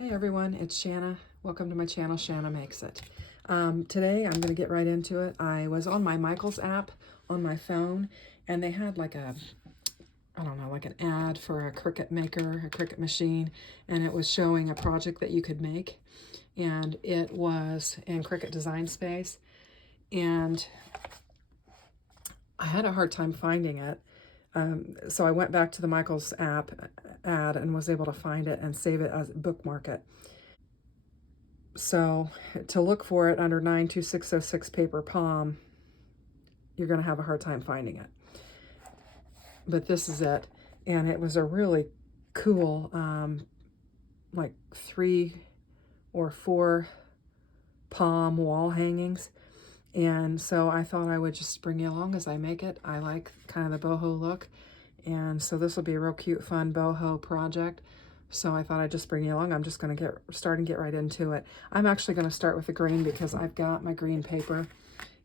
Hey everyone, it's Shanna. Welcome to my channel, Shanna Makes It. Today I'm going to get right into it. I was on my Michaels app on my phone, and they had like a, I don't know, like an ad for a Cricut maker, a Cricut machine, and it was showing a project that you could make, and it was in Cricut Design Space, and I had a hard time finding it. So I went back to the Michaels app ad and was able to find it and save it as bookmark it. So to look for it under 92606 paper palm, you're going to have a hard time finding it. But this is it. And it was a really cool, like 3 or 4 palm wall hangings. And so I thought I would just bring you along as I make it. I like kind of the boho look. And so this will be a real cute, fun boho project. So I thought I'd just bring you along. I'm just going to get right into it. I'm actually going to start with the green because I've got my green paper.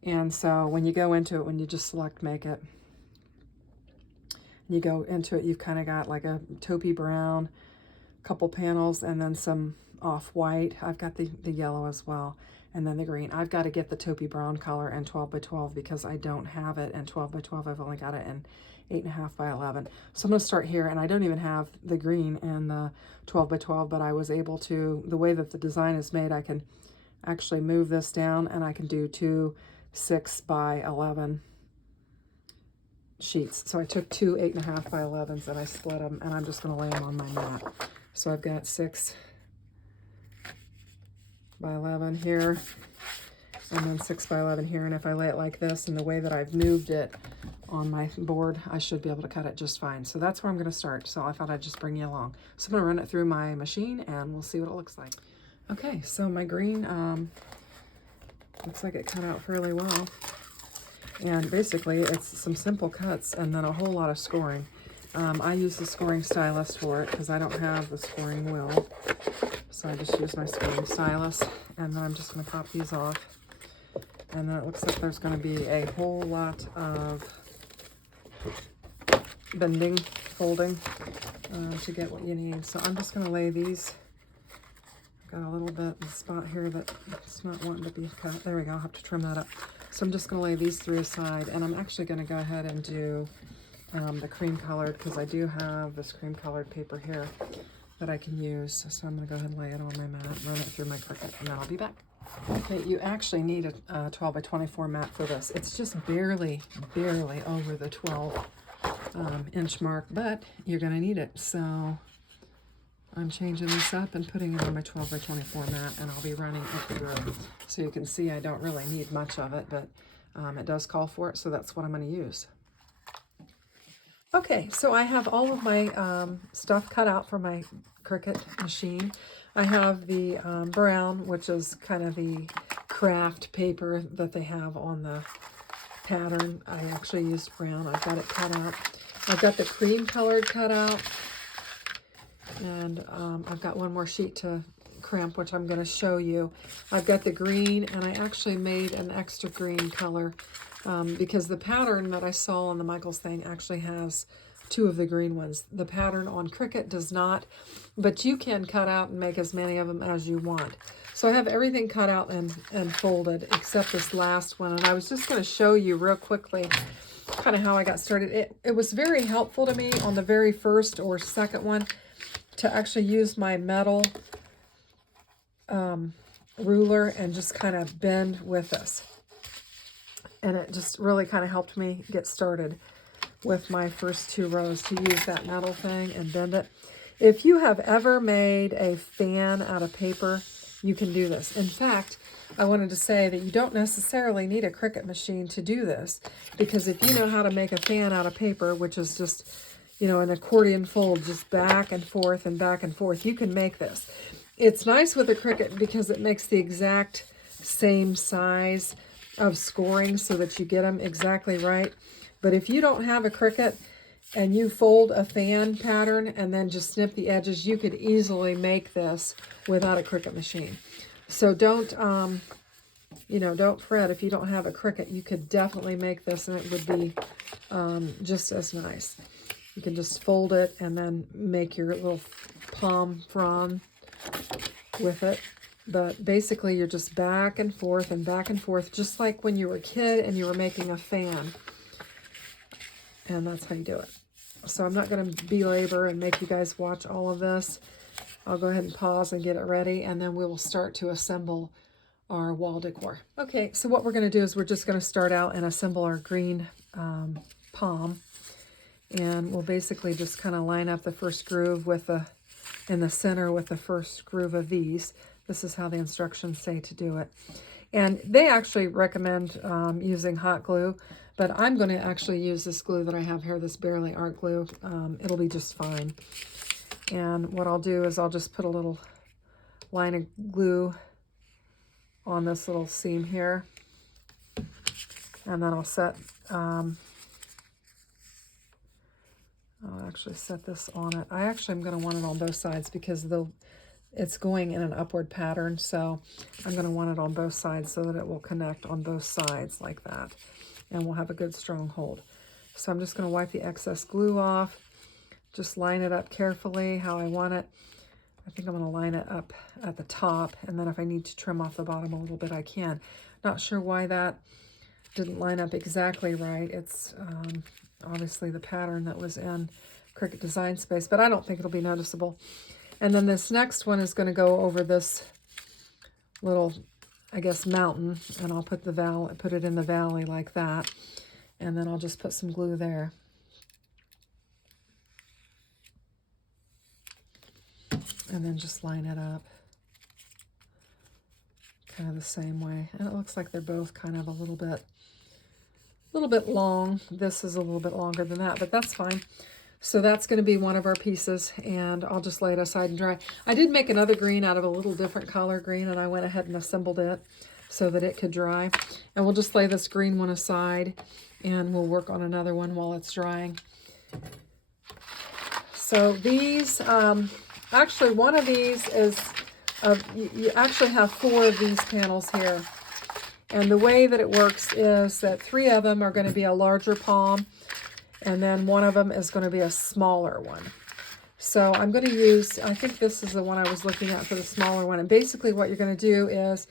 And so when you go into it, when you just select make it, you go into it, you've kind of got like a taupey brown, couple panels, and then some off-white. I've got the yellow as well, and then the green. I've got to get the taupey brown color in 12 by 12 because I don't have it in 12 by 12. I've only got it in 8.5 by 11. So I'm going to start here, and I don't even have the green in the 12 by 12, but I was able to, the way that the design is made, I can actually move this down, and I can do 2 6 by 11 sheets. So I took 2 8.5 by 11s and I split them, and I'm just going to lay them on my mat. So I've got 6 by 11 here, and then 6 by 11 here. And if I lay it like this, and the way that I've moved it on my board, I should be able to cut it just fine. So that's where I'm going to start. So I thought I'd just bring you along. So I'm going to run it through my machine, and we'll see what it looks like. Okay, so my green looks like it cut out fairly well. And basically, it's some simple cuts and then a whole lot of scoring. I use the scoring stylus for it because I don't have the scoring wheel. So I just use my scoring stylus, and then I'm just going to pop these off. And then it looks like there's going to be a whole lot of bending, folding to get what you need. So I'm just going to lay these. Got a little bit of spot here that's not wanting to be cut. There we go. I'll have to trim that up. So I'm just going to lay these 3 aside, and I'm actually going to go ahead and do the cream colored, because I do have this cream colored paper here that I can use. So I'm going to go ahead and lay it on my mat, run it through my Cricut, and then I'll be back. Okay, you actually need a 12 by 24 mat for this. It's just barely over the 12 inch mark, but you're going to need it. So I'm changing this up and putting it on my 12 by 24 mat, and I'll be running it through. So you can see I don't really need much of it, but it does call for it, so that's what I'm going to use. Okay, so I have all of my stuff cut out for my Cricut machine. I have the brown, which is kind of the craft paper that they have on the pattern. I actually used brown. I've got it cut out. I've got the cream colored cut out. And I've got one more sheet to crimp, which I'm going to show you. I've got the green, and I actually made an extra green color because the pattern that I saw on the Michaels thing actually has 2 of the green ones. The pattern on Cricut does not, but you can cut out and make as many of them as you want. So I have everything cut out and folded except this last one, and I was just going to show you real quickly kind of how I got started. It was very helpful to me on the very first or second one to actually use my metal ruler and just kind of bend with this. And it just really kind of helped me get started with my first 2 rows to use that metal thing and bend it. If you have ever made a fan out of paper, you can do this. In fact, I wanted to say that you don't necessarily need a Cricut machine to do this, because if you know how to make a fan out of paper, which is just, you know, an accordion fold, just back and forth and back and forth, you can make this. It's nice with a Cricut because it makes the exact same size of scoring so that you get them exactly right. But if you don't have a Cricut and you fold a fan pattern and then just snip the edges, you could easily make this without a Cricut machine. So don't, you know, don't fret if you don't have a Cricut. You could definitely make this, and it would be just as nice. You can just fold it and then make your little palm frond with it. But basically, you're just back and forth, just like when you were a kid and you were making a fan. And that's how you do it. So I'm not going to belabor and make you guys watch all of this. I'll go ahead and pause and get it ready, and then we will start to assemble our wall decor. Okay, so what we're going to do is we're just going to start out and assemble our green palm. And we'll basically just kind of line up the first groove with in the center with the first groove of these. This is how the instructions say to do it. And they actually recommend using hot glue, but I'm going to actually use this glue that I have here, this Barely Art glue. It'll be just fine. And what I'll do is I'll just put a little line of glue on this little seam here. And then I'll set, I'll actually set this on it. I actually am going to want it on both sides because it's going in an upward pattern. So I'm going to want it on both sides so that it will connect on both sides like that. And we'll have a good strong hold. So I'm just going to wipe the excess glue off. Just line it up carefully how I want it. I think I'm going to line it up at the top, and then if I need to trim off the bottom a little bit, I can. Not sure why that didn't line up exactly right. It's obviously the pattern that was in Cricut Design Space, but I don't think it'll be noticeable. And then this next one is going to go over this little, I guess, mountain, and I'll put it in the valley like that, and then I'll just put some glue there. And then just line it up kind of the same way. And it looks like they're both kind of a little bit long. This is a little bit longer than that, but that's fine. So that's going to be one of our pieces, and I'll just lay it aside and dry. I did make another green out of a little different color green, and I went ahead and assembled it so that it could dry. And we'll just lay this green one aside, and we'll work on another one while it's drying. So these, actually one of these is, you actually have 4 of these panels here. And the way that it works is that 3 of them are going to be a larger palm, and then 1 of them is going to be a smaller one. So I'm going to use, I think this is the one I was looking at for the smaller one. And basically what you're going to do is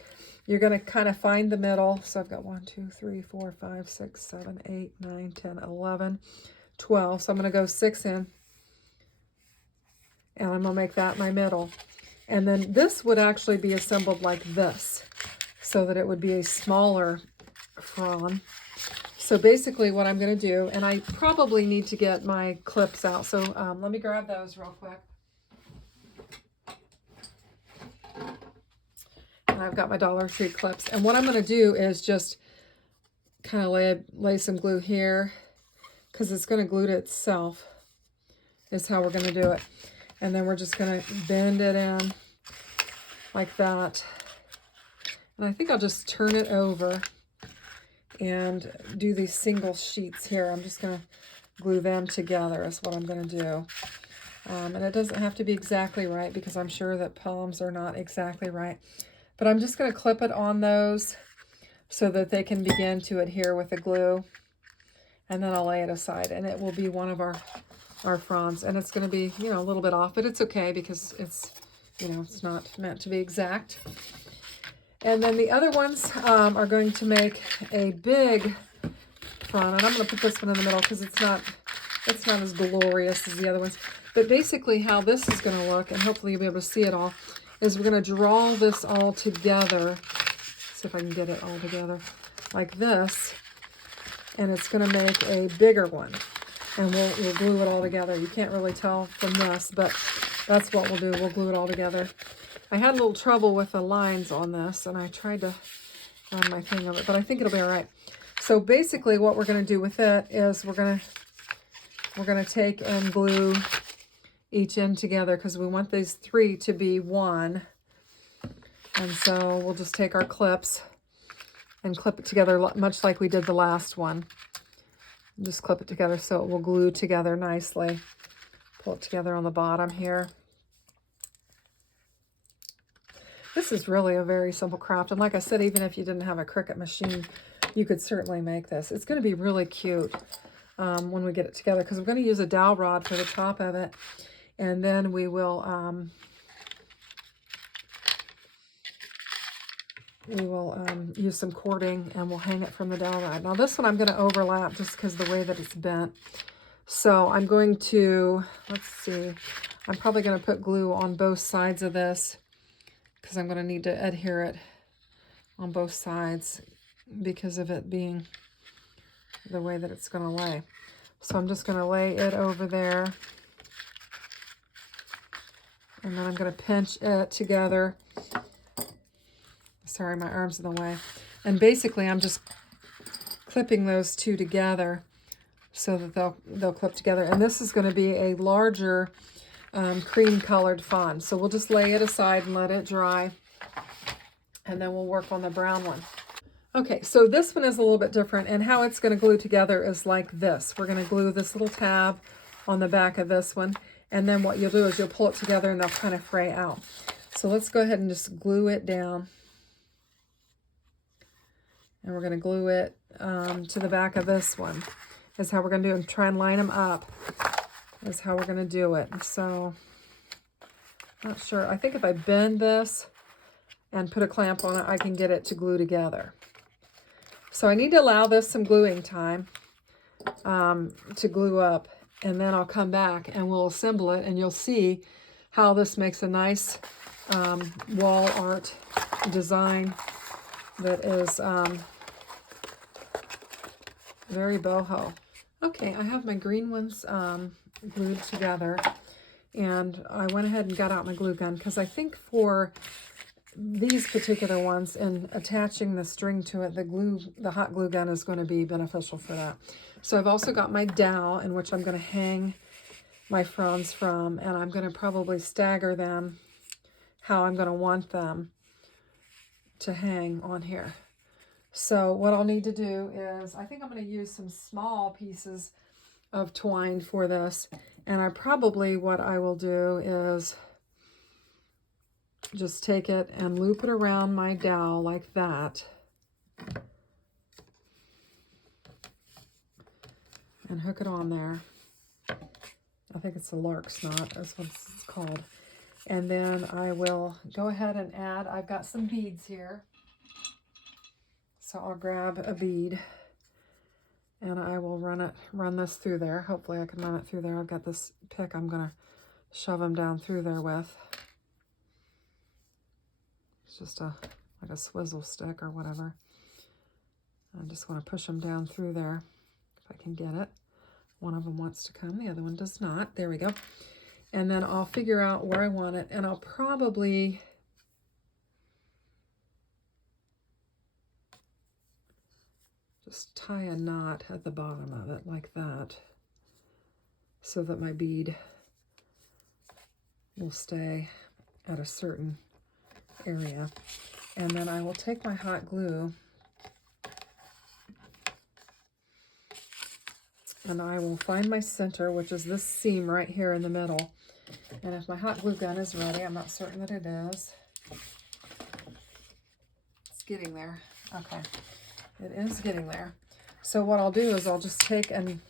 you're going to kind of find the middle. So I've got 1, 2, 3, 4, 5, 6, 7, 8, 9, 10, 11, 12. So I'm going to go 6 in. And I'm going to make that my middle. And then this would actually be assembled like this, so that it would be a smaller frond. So basically what I'm going to do, and I probably need to get my clips out. So let me grab those real quick. And I've got my Dollar Tree clips. And what I'm going to do is just kind of lay some glue here, because it's going to glue to itself, is how we're going to do it. And then we're just going to bend it in like that. And I think I'll just turn it over and do these single sheets here. I'm just going to glue them together is what I'm going to do. And it doesn't have to be exactly right, because I'm sure that palms are not exactly right. But I'm just going to clip it on those so that they can begin to adhere with the glue. And then I'll lay it aside, and it will be one of our fronds. And it's going to be, you know, a little bit off, but it's okay because it's, you know, it's not meant to be exact. And then the other ones are going to make a big frond. And I'm going to put this one in the middle because it's not as glorious as the other ones. But basically how this is going to look, and hopefully you'll be able to see it all, is we're going to draw this all together. See if I can get it all together like this. And it's going to make a bigger one. And we'll glue it all together. You can't really tell from this, but that's what we'll do. We'll glue it all together. I had a little trouble with the lines on this, and I tried to run my thing of it, but I think it'll be all right. So basically what we're going to do with it is we're going to take and glue each end together, because we want these 3 to be one. And so we'll just take our clips and clip it together much like we did the last one. Just clip it together so it will glue together nicely. Pull it together on the bottom here. This is really a very simple craft. And like I said, even if you didn't have a Cricut machine, you could certainly make this. It's going to be really cute when we get it together, because we're going to use a dowel rod for the top of it. And then we will we will use some cording and we'll hang it from the dowel rod. Now this one I'm going to overlap just because the way that it's bent. So I'm going to, let's see, I'm probably going to put glue on both sides of this because I'm going to need to adhere it on both sides because of it being the way that it's going to lay. So I'm just going to lay it over there. And then I'm going to pinch it together. Sorry, my arm's in the way. And basically, I'm just clipping those two together so that they'll clip together. And this is going to be a larger cream-colored fawn. So we'll just lay it aside and let it dry. And then we'll work on the brown one. Okay, so this one is a little bit different. And how it's going to glue together is like this. We're going to glue this little tab on the back of this one. And then what you'll do is you'll pull it together and they'll kind of fray out. So let's go ahead and just glue it down. And we're going to glue it to the back of this one. Is how we're going to do it. And try and line them up. Is how we're going to do it. So, not sure. I think if I bend this and put a clamp on it, I can get it to glue together. So I need to allow this some gluing time to glue up. And then I'll come back and we'll assemble it. And you'll see how this makes a nice wall art design that is very boho. Okay, I have my green ones glued together, and I went ahead and got out my glue gun because I think for these particular ones and attaching the string to it, the hot glue gun is going to be beneficial for that. So I've also got my dowel in which I'm going to hang my fronds from, and I'm going to probably stagger them how I'm going to want them to hang on here. So what I'll need to do is, I think I'm going to use some small pieces of twine for this. And what I will do is just take it and loop it around my dowel like that. And hook it on there. I think it's a lark's knot, that's what it's called. And then I will go ahead and add, I've got some beads here. So I'll grab a bead and I will run this through there. Hopefully I can run it through there. I've got this pick I'm going to shove them down through there with. It's just like a swizzle stick or whatever. I just want to push them down through there if I can get it. One of them wants to come, the other one does not. There we go. And then I'll figure out where I want it, and I'll probably just tie a knot at the bottom of it like that so that my bead will stay at a certain area. And then I will take my hot glue and I will find my center, which is this seam right here in the middle. And if my hot glue gun is ready, I'm not certain that it is. It's getting there. Okay. It is getting there. So what I'll do is I'll just take, and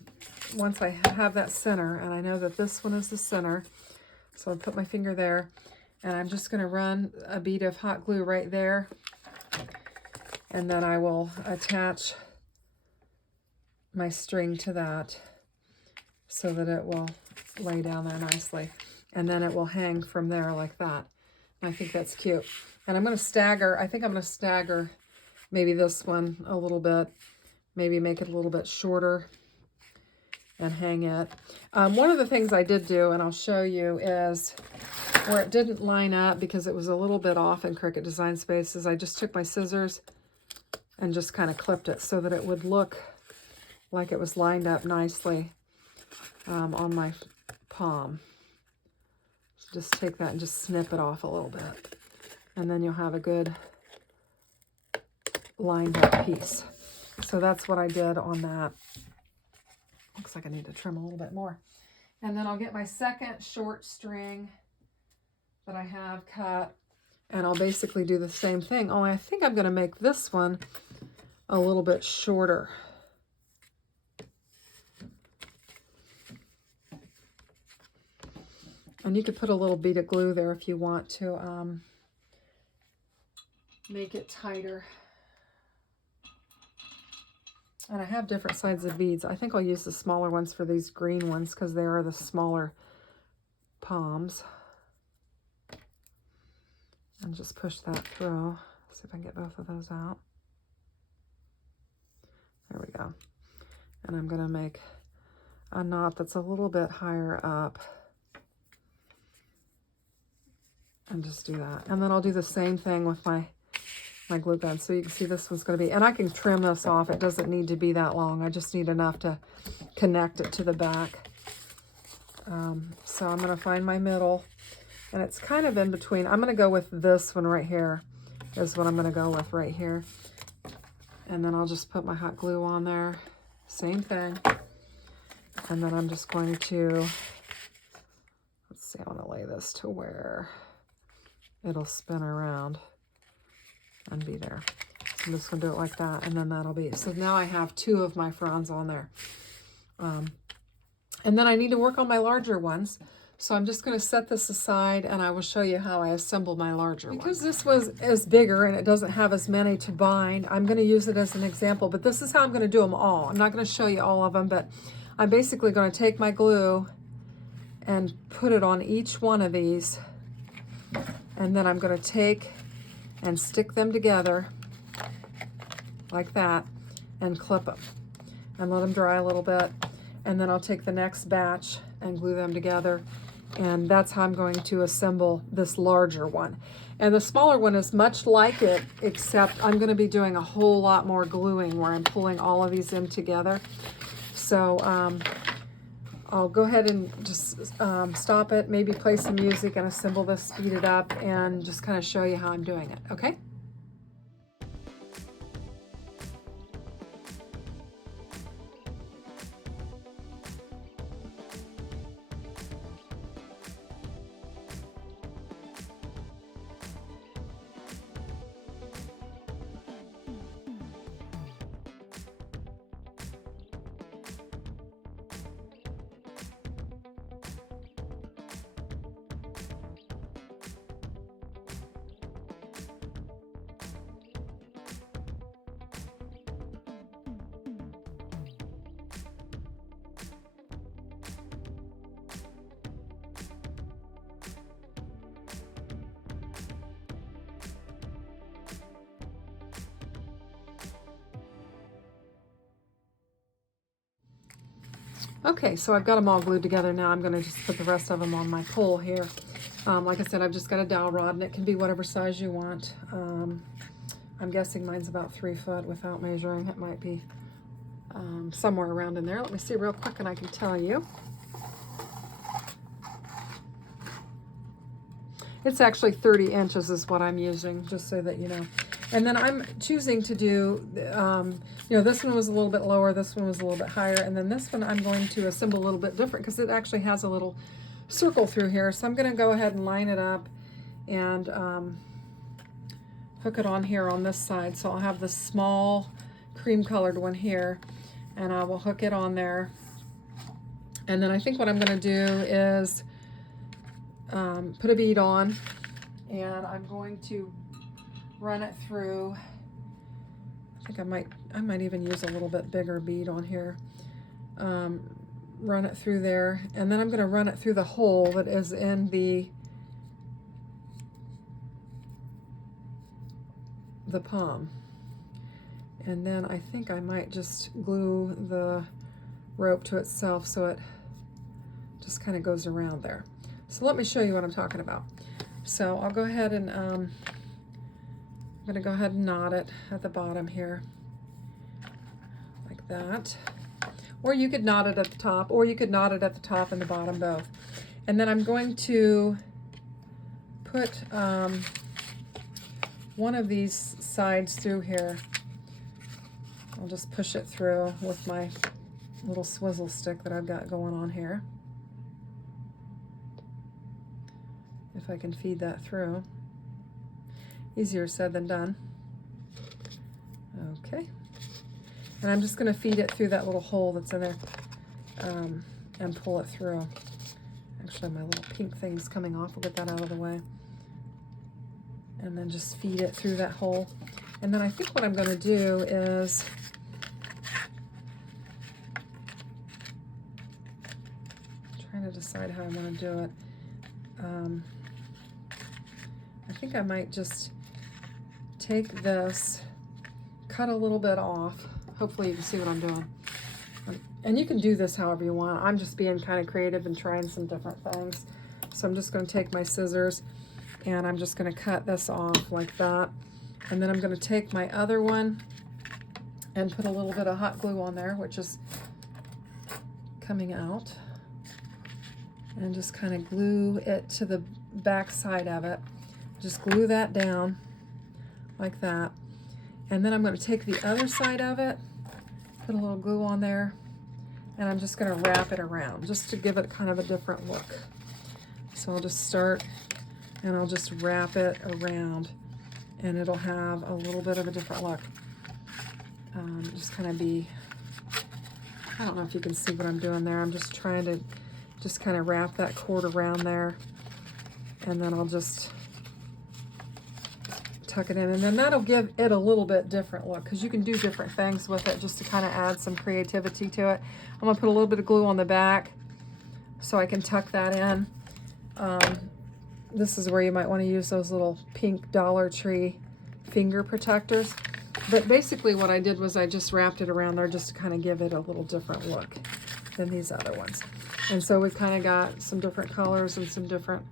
once I have that center, and I know that this one is the center, so I'll put my finger there, and I'm just going to run a bead of hot glue right there, and then I will attach my string to that so that it will lay down there nicely, and then it will hang from there like that. And I think that's cute. And I'm going to stagger, I think I'm going to stagger maybe this one a little bit, maybe make it a little bit shorter and hang it. One of the things I did do, and I'll show you, is where it didn't line up because it was a little bit off in Cricut Design Spaces, I just took my scissors and just kind of clipped it so that it would look like it was lined up nicely on my palm. So just take that and just snip it off a little bit. And then you'll have a good lined up piece. So that's what I did on that. Looks like I need to trim a little bit more. And then I'll get my second short string that I have cut, and I'll basically do the same thing. Only I think I'm going to make this one a little bit shorter. And you could put a little bead of glue there if you want to make it tighter. And I have different sizes of beads. I think I'll use the smaller ones for these green ones because they are the smaller palms. And just push that through. See if I can get both of those out. There we go. And I'm going to make a knot that's a little bit higher up. And just do that. And then I'll do the same thing with my glue gun. So you can see this one's going to be, and I can trim this off. It doesn't need to be that long. I just need enough to connect it to the back. So I'm going to find my middle, and it's kind of in between. I'm going to go with this one right here is what I'm going to go with right here. And then I'll just put my hot glue on there. Same thing. And then I'm just going to, let's see, I want to lay this to where it'll spin around and be there. So I'm just going to do it like that, and then that'll be, so now I have 2 of my fronds on there. And then I need to work on my larger ones. So I'm just going to set this aside, and I will show you how I assemble my larger ones. Because this is bigger and it doesn't have as many to bind, I'm going to use it as an example, but this is how I'm going to do them all. I'm not going to show you all of them, but I'm basically going to take my glue and put it on each one of these, and then I'm going to take and stick them together like that and clip them and let them dry a little bit, and then I'll take the next batch and glue them together, and that's how I'm going to assemble this larger one. And the smaller one is much like it, except I'm going to be doing a whole lot more gluing where I'm pulling all of these in together. So I'll go ahead and just stop it, maybe play some music and assemble this, speed it up, and just kind of show you how I'm doing it, okay? Okay, so I've got them all glued together now. I'm going to just put the rest of them on my pole here. Like I said, I've just got a dowel rod, and it can be whatever size you want. I'm guessing mine's about 3 foot without measuring. It might be somewhere around in there. Let me see real quick and I can tell you. It's actually 30 inches is what I'm using, just so that you know. And then I'm choosing to do, you know, this one was a little bit lower, this one was a little bit higher, and then this one I'm going to assemble a little bit different because it actually has a little circle through here. So I'm going to go ahead and line it up and hook it on here on this side. So I'll have the small cream colored one here, and I will hook it on there. And then I think what I'm going to do is put a bead on, and I'm going to run it through. I think I might even use a little bit bigger bead on here. Run it through there, and then I'm going to run it through the hole that is in the palm. And then I think I might just glue the rope to itself so it just kind of goes around there. So let me show you what I'm talking about. So I'll go ahead and I'm going to go ahead and knot it at the bottom here like that. Or you could knot it at the top, or you could knot it at the top and the bottom both. And then I'm going to put one of these sides through here. I'll just push it through with my little swizzle stick that I've got going on here. If I can feed that through. Easier said than done. Okay. And I'm just going to feed it through that little hole that's in there and pull it through. Actually, my little pink thing's coming off. We'll get that out of the way. and then just feed it through that hole. And then I think what I'm going to do is trying to decide how I want to do it. I think I might just take this, cut a little bit off. Hopefully you can see what I'm doing. And you can do this however you want. I'm just being kind of creative and trying some different things. So I'm just going to take my scissors and I'm just going to cut this off like that. And then I'm going to take my other one and put a little bit of hot glue on there, which is coming out. And just kind of glue it to the back side of it. Just glue that down like that. And then I'm going to take the other side of it, put a little glue on there, and I'm just going to wrap it around just to give it kind of a different look. So I'll just start and I'll just wrap it around and it'll have a little bit of a different look. Just kind of be, I don't know if you can see what I'm doing there. I'm just trying to just kind of wrap that cord around there, and then I'll just tuck it in, and then that'll give it a little bit different look because you can do different things with it just to kind of add some creativity to it. I'm going to put a little bit of glue on the back so I can tuck that in. This is where you might want to use those little pink Dollar Tree finger protectors. But basically what I did was I just wrapped it around there just to kind of give it a little different look than these other ones. And so we've kind of got some different colors and some different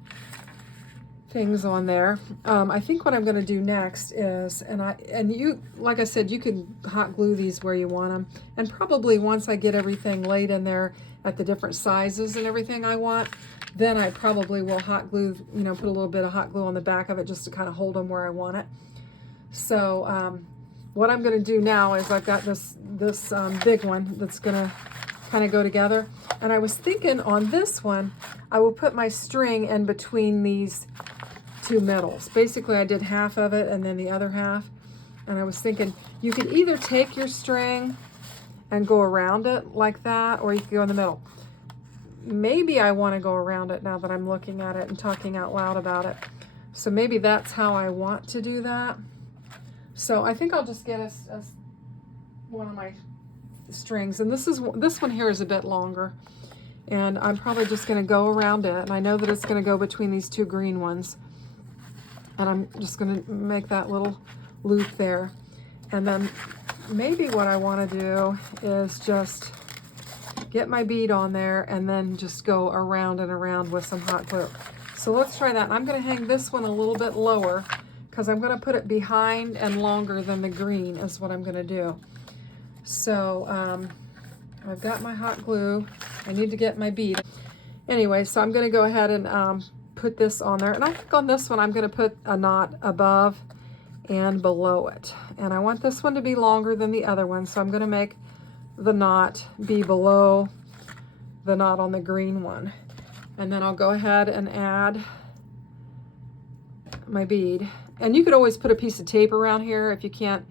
things on there. I think what I'm going to do next is, and you, like I said, you can hot glue these where you want them. And probably once I get everything laid in there at the different sizes and everything I want, then I probably will hot glue, you know, put a little bit of hot glue on the back of it just to kind of hold them where I want it. So what I'm going to do now is I've got this big one that's going to kind of go together. And I was thinking on this one, I will put my string in between these two middles. Basically, I did half of it and then the other half. And I was thinking you could either take your string and go around it like that, or you could go in the middle. Maybe I want to go around it now that I'm looking at it and talking out loud about it. So maybe that's how I want to do that. So I think I'll just get one of my strings, and this one here is a bit longer, and I'm probably just going to go around it, and I know that it's going to go between these two green ones, and I'm just going to make that little loop there. And then maybe what I want to do is just get my bead on there and then just go around and around with some hot glue. So let's try that. I'm going to hang this one a little bit lower because I'm going to put it behind and longer than the green is what I'm going to do. So I've got my hot glue. I need to get my bead. Anyway, so I'm going to go ahead and put this on there. And I think on this one, I'm going to put a knot above and below it. And I want this one to be longer than the other one. So I'm going to make the knot be below the knot on the green one. And then I'll go ahead and add my bead. And you could always put a piece of tape around here if you can't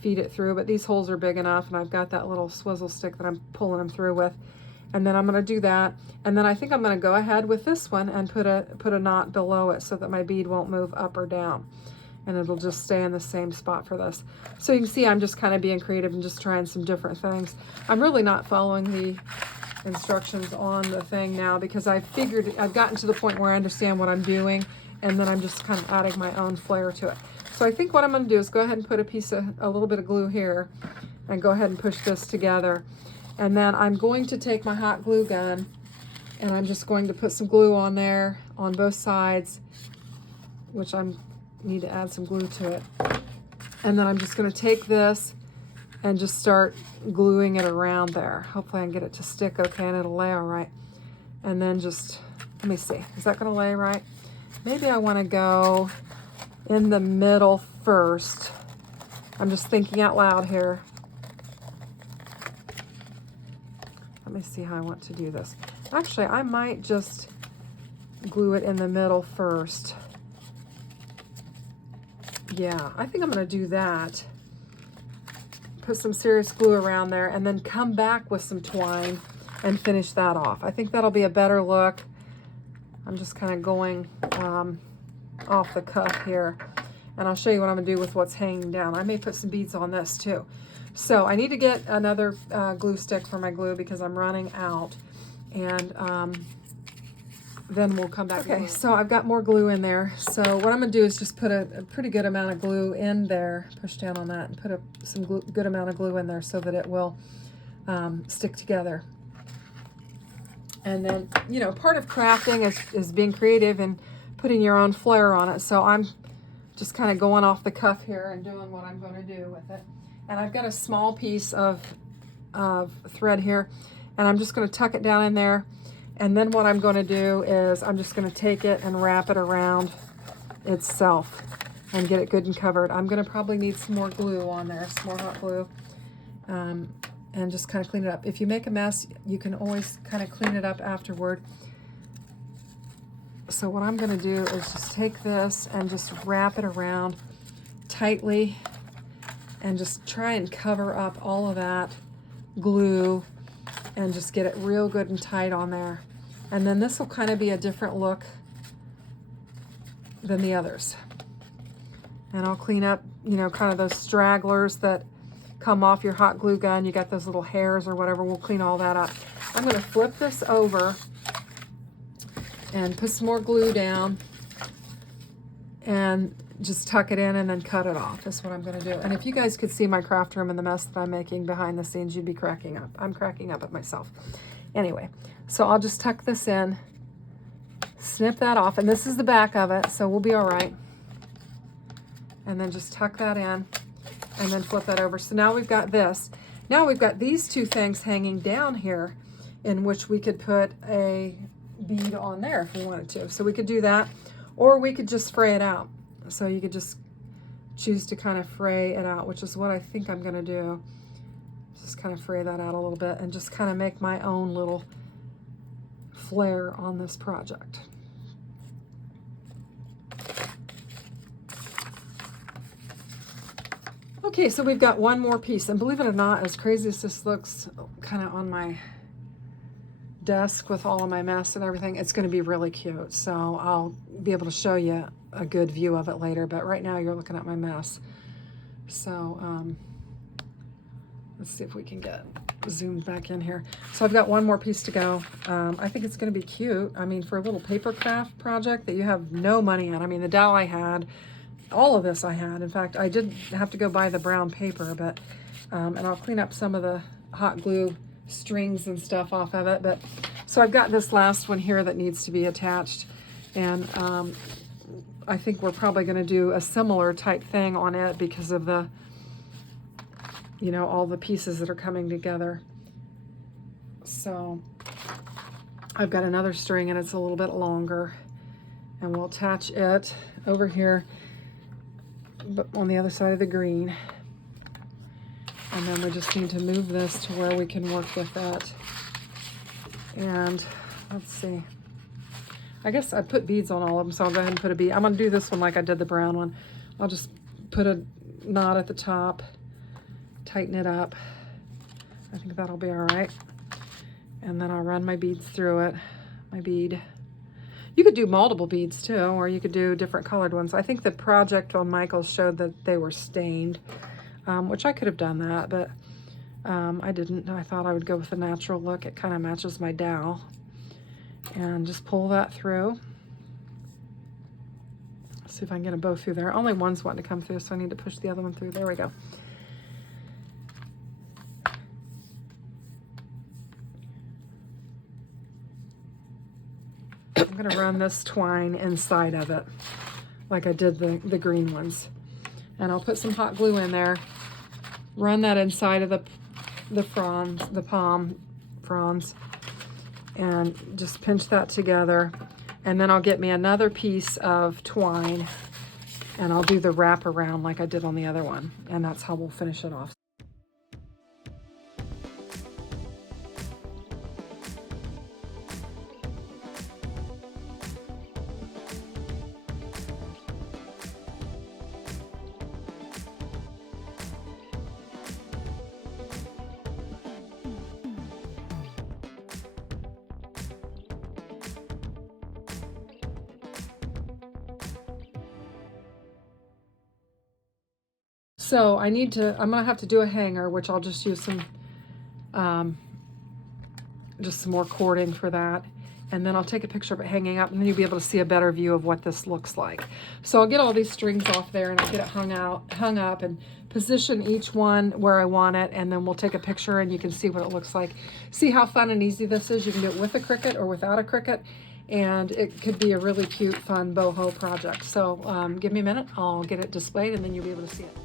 feed it through, but these holes are big enough, and I've got that little swizzle stick that I'm pulling them through with. And then I'm going to do that, and then I think I'm going to go ahead with this one and put a knot below it so that my bead won't move up or down, and it'll just stay in the same spot for this. So you can see I'm just kind of being creative and just trying some different things. I'm really not following the instructions on the thing now because I've gotten to the point where I understand what I'm doing, and then I'm just kind of adding my own flair to it. So I think what I'm going to do is go ahead and put a little bit of glue here and go ahead and push this together. And then I'm going to take my hot glue gun and I'm just going to put some glue on there on both sides, which I need to add some glue to it. And then I'm just going to take this and just start gluing it around there. Hopefully I can get it to stick okay and it'll lay all right. And then just, let me see, is that going to lay right? Maybe I want to go in the middle first. I'm just thinking out loud here. Let me see how I want to do this. Actually, I might just glue it in the middle first. Yeah, I think I'm going to do that. Put some serious glue around there and then come back with some twine and finish that off. I think that'll be a better look. I'm just kind of going off the cuff here. And I'll show you what I'm going to do with what's hanging down. I may put some beads on this too. So I need to get another glue stick for my glue because I'm running out. And then we'll come back. Okay, so I've got more glue in there. So what I'm going to do is just put a pretty good amount of glue in there. Push down on that and put some good amount of glue in there so that it will stick together. And then, you know, part of crafting is being creative and putting your own flair on it. So I'm just kind of going off the cuff here and doing what I'm going to do with it. And I've got a small piece of thread here, and I'm just going to tuck it down in there. And then what I'm going to do is I'm just going to take it and wrap it around itself and get it good and covered. I'm going to probably need some more glue on there, some more hot glue, and just kind of clean it up. If you make a mess, you can always kind of clean it up afterward. So what I'm going to do is just take this and just wrap it around tightly and just try and cover up all of that glue and just get it real good and tight on there. And then this will kind of be a different look than the others. And I'll clean up, you know, kind of those stragglers that come off your hot glue gun. You got those little hairs or whatever. We'll clean all that up. I'm going to flip this over and put some more glue down and just tuck it in and then cut it off. That's what I'm going to do. And if you guys could see my craft room and the mess that I'm making behind the scenes, you'd be cracking up. I'm cracking up at myself. Anyway, so I'll just tuck this in, snip that off, and this is the back of it, so we'll be all right. And then just tuck that in and then flip that over. So now we've got this. Now we've got these two things hanging down here in which we could put a bead on there if we wanted to. So we could do that, or we could just fray it out. So you could just choose to kind of fray it out, which is what I think I'm going to do. Just kind of fray that out a little bit and just kind of make my own little flair on this project. Okay, so we've got one more piece, and believe it or not, as crazy as this looks kind of on my desk with all of my mess and everything, it's going to be really cute. So I'll be able to show you a good view of it later, but right now you're looking at my mess. So let's see if we can get zoomed back in here. So I've got one more piece to go. I think it's going to be cute. I mean, for a little paper craft project that you have no money on. I mean, the dowel I had, all of this I had. In fact, I did have to go buy the brown paper, but and I'll clean up some of the hot glue strings and stuff off of it. But so I've got this last one here that needs to be attached, and I think we're probably going to do a similar type thing on it because of the, you know, all the pieces that are coming together. So I've got another string and it's a little bit longer, and we'll attach it over here but on the other side of the green. And then we just need to move this to where we can work with it. And let's see. I guess I put beads on all of them, so I'll go ahead and put a bead. I'm going to do this one like I did the brown one. I'll just put a knot at the top, tighten it up. I think that'll be all right. And then I'll run my beads through it, my bead. You could do multiple beads too, or you could do different colored ones. I think the project on Michael's showed that they were stained, which I could have done that, but I didn't. I thought I would go with a natural look. It kind of matches my dowel. And just pull that through. See if I can get them both through there. Only one's wanting to come through, so I need to push the other one through. There we go. I'm going to run this twine inside of it like I did the green ones. And I'll put some hot glue in there, run that inside of the fronds, the palm fronds, and just pinch that together. And then I'll get me another piece of twine and I'll do the wrap around like I did on the other one. And that's how we'll finish it off. So I'm gonna have to do a hanger, which I'll just use some more cording for that. And then I'll take a picture of it hanging up, and then you'll be able to see a better view of what this looks like. So I'll get all these strings off there, and I'll get it hung up, and position each one where I want it, and then we'll take a picture and you can see what it looks like. See how fun and easy this is? You can do it with a Cricut or without a Cricut, and it could be a really cute, fun boho project. So give me a minute, I'll get it displayed, and then you'll be able to see it.